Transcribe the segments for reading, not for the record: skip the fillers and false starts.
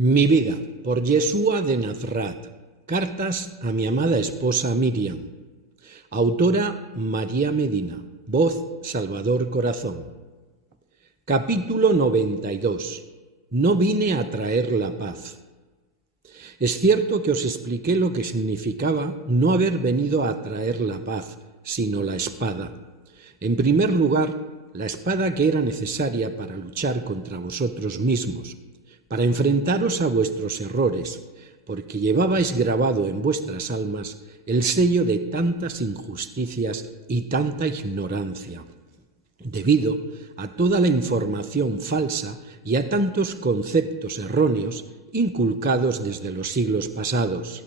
Mi vida, por Yeshua de Nazaret. Cartas a mi amada esposa Miriam. Autora María Medina. Voz Salvador Corazón. Capítulo 92. No vine a traer la paz. Es cierto que os expliqué lo que significaba no haber venido a traer la paz, sino la espada. En primer lugar, la espada que era necesaria para luchar contra vosotros mismos, para enfrentaros a vuestros errores, porque llevabais grabado en vuestras almas el sello de tantas injusticias y tanta ignorancia, debido a toda la información falsa y a tantos conceptos erróneos inculcados desde los siglos pasados,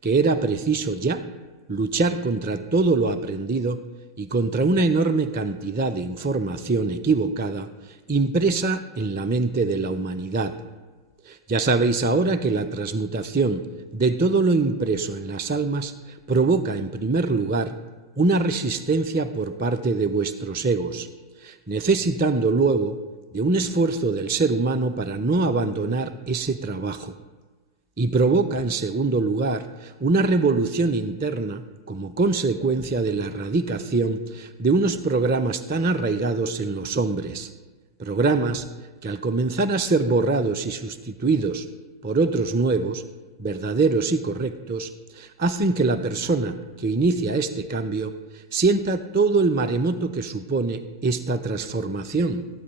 que era preciso ya luchar contra todo lo aprendido y contra una enorme cantidad de información equivocada impresa en la mente de la humanidad. Ya sabéis ahora que la transmutación de todo lo impreso en las almas provoca, en primer lugar, una resistencia por parte de vuestros egos, necesitando luego de un esfuerzo del ser humano para no abandonar ese trabajo, y provoca, en segundo lugar, una revolución interna como consecuencia de la erradicación de unos programas tan arraigados en los hombres, programas que al comenzar a ser borrados y sustituidos por otros nuevos, verdaderos y correctos, hacen que la persona que inicia este cambio sienta todo el maremoto que supone esta transformación,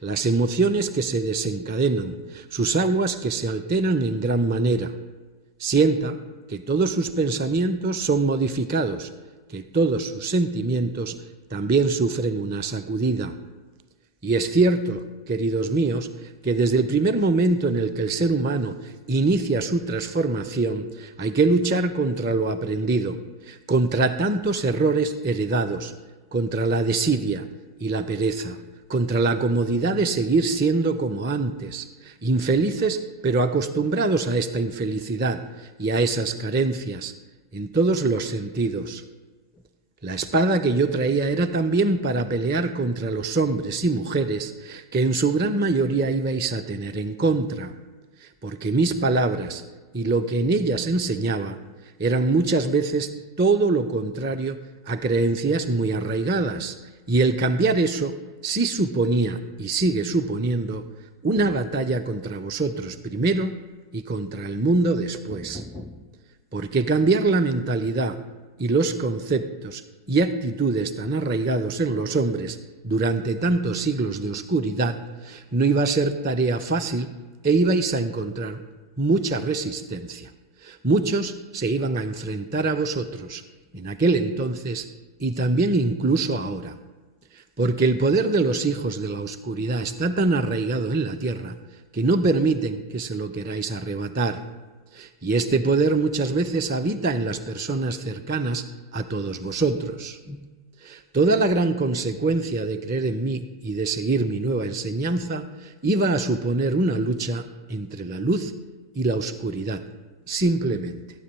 las emociones que se desencadenan, sus aguas que se alteran en gran manera, sienta que todos sus pensamientos son modificados, que todos sus sentimientos también sufren una sacudida. Y es cierto, queridos míos, que desde el primer momento en el que el ser humano inicia su transformación, hay que luchar contra lo aprendido, contra tantos errores heredados, contra la desidia y la pereza, contra la comodidad de seguir siendo como antes, infelices pero acostumbrados a esta infelicidad y a esas carencias, en todos los sentidos. La espada que yo traía era también para pelear contra los hombres y mujeres que en su gran mayoría ibais a tener en contra, porque mis palabras y lo que en ellas enseñaba eran muchas veces todo lo contrario a creencias muy arraigadas, y el cambiar eso sí suponía y sigue suponiendo una batalla contra vosotros primero y contra el mundo después, porque cambiar la mentalidad y los conceptos y actitudes tan arraigados en los hombres durante tantos siglos de oscuridad no iba a ser tarea fácil e ibais a encontrar mucha resistencia. Muchos se iban a enfrentar a vosotros en aquel entonces y también incluso ahora, porque el poder de los hijos de la oscuridad está tan arraigado en la tierra que no permiten que se lo queráis arrebatar. Y este poder muchas veces habita en las personas cercanas a todos vosotros. Toda la gran consecuencia de creer en mí y de seguir mi nueva enseñanza iba a suponer una lucha entre la luz y la oscuridad, simplemente.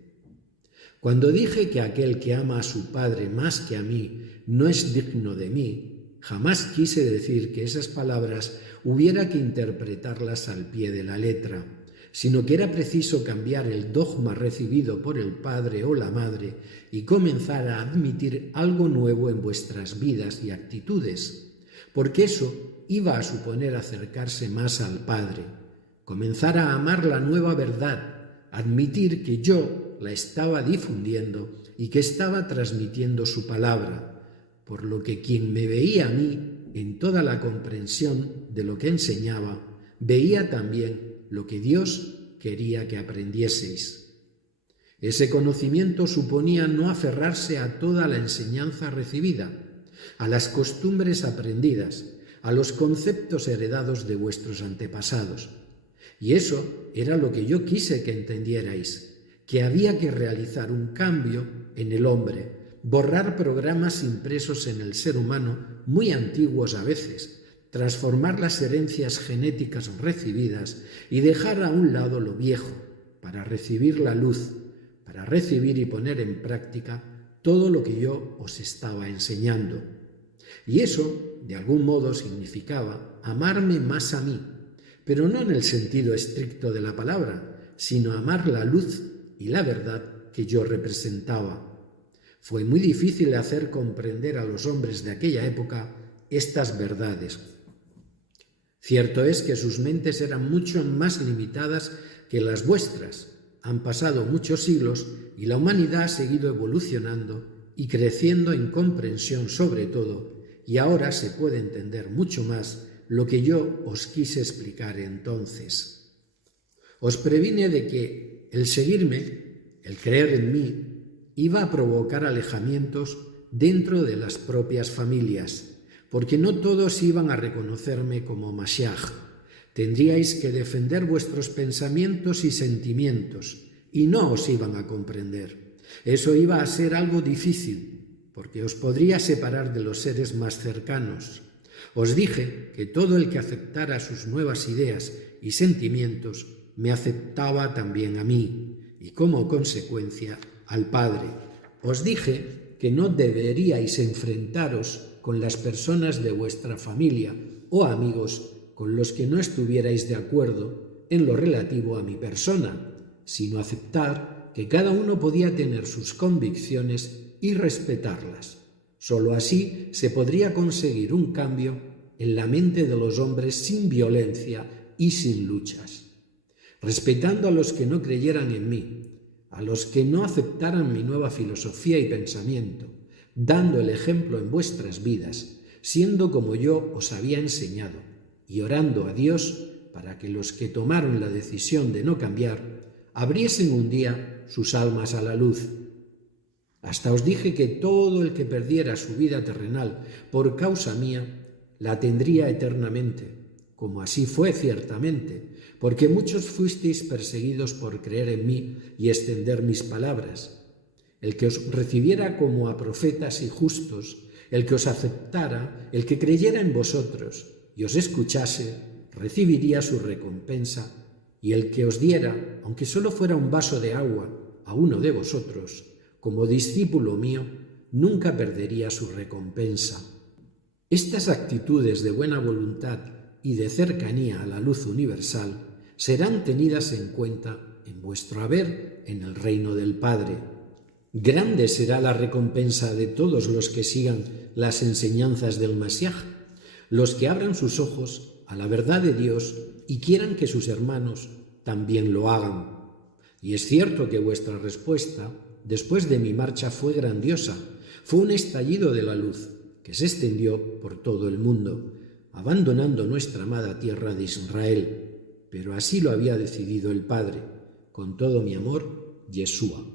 Cuando dije que aquel que ama a su padre más que a mí no es digno de mí, jamás quise decir que esas palabras hubiera que interpretarlas al pie de la letra, sino que era preciso cambiar el dogma recibido por el padre o la madre y comenzar a admitir algo nuevo en vuestras vidas y actitudes, porque eso iba a suponer acercarse más al Padre, comenzar a amar la nueva verdad, admitir que yo la estaba difundiendo y que estaba transmitiendo su palabra, por lo que quien me veía a mí en toda la comprensión de lo que enseñaba, veía también lo que Dios quería que aprendieseis. Ese conocimiento suponía no aferrarse a toda la enseñanza recibida, a las costumbres aprendidas, a los conceptos heredados de vuestros antepasados. Y eso era lo que yo quise que entendierais, que había que realizar un cambio en el hombre, borrar programas impresos en el ser humano, muy antiguos a veces, transformar las herencias genéticas recibidas y dejar a un lado lo viejo para recibir la luz, para recibir y poner en práctica todo lo que yo os estaba enseñando. Y eso, de algún modo, significaba amarme más a mí, pero no en el sentido estricto de la palabra, sino amar la luz y la verdad que yo representaba. Fue muy difícil hacer comprender a los hombres de aquella época estas verdades. Cierto es que sus mentes eran mucho más limitadas que las vuestras. Han pasado muchos siglos y la humanidad ha seguido evolucionando y creciendo en comprensión sobre todo, y ahora se puede entender mucho más lo que yo os quise explicar entonces. Os previne de que el seguirme, el creer en mí, iba a provocar alejamientos dentro de las propias familias, porque no todos iban a reconocerme como Mashiach. Tendríais que defender vuestros pensamientos y sentimientos, y no os iban a comprender. Eso iba a ser algo difícil, porque os podría separar de los seres más cercanos. Os dije que todo el que aceptara sus nuevas ideas y sentimientos me aceptaba también a mí, y como consecuencia al Padre. Os dije que no deberíais enfrentaros con las personas de vuestra familia o amigos con los que no estuvierais de acuerdo en lo relativo a mi persona, sino aceptar que cada uno podía tener sus convicciones y respetarlas. Solo así se podría conseguir un cambio en la mente de los hombres sin violencia y sin luchas. Respetando a los que no creyeran en mí, a los que no aceptaran mi nueva filosofía y pensamiento, dando el ejemplo en vuestras vidas, siendo como yo os había enseñado, y orando a Dios para que los que tomaron la decisión de no cambiar abriesen un día sus almas a la luz. Hasta os dije que todo el que perdiera su vida terrenal por causa mía, la tendría eternamente, como así fue ciertamente, porque muchos fuisteis perseguidos por creer en mí y extender mis palabras. El que os recibiera como a profetas y justos, el que os aceptara, el que creyera en vosotros y os escuchase, recibiría su recompensa, y el que os diera, aunque solo fuera un vaso de agua, a uno de vosotros, como discípulo mío, nunca perdería su recompensa. Estas actitudes de buena voluntad y de cercanía a la luz universal serán tenidas en cuenta en vuestro haber en el reino del Padre. Grande será la recompensa de todos los que sigan las enseñanzas del Mashiach, los que abran sus ojos a la verdad de Dios y quieran que sus hermanos también lo hagan. Y es cierto que vuestra respuesta, después de mi marcha, fue grandiosa. Fue un estallido de la luz que se extendió por todo el mundo, abandonando nuestra amada tierra de Israel. Pero así lo había decidido el Padre. Con todo mi amor, Yeshua.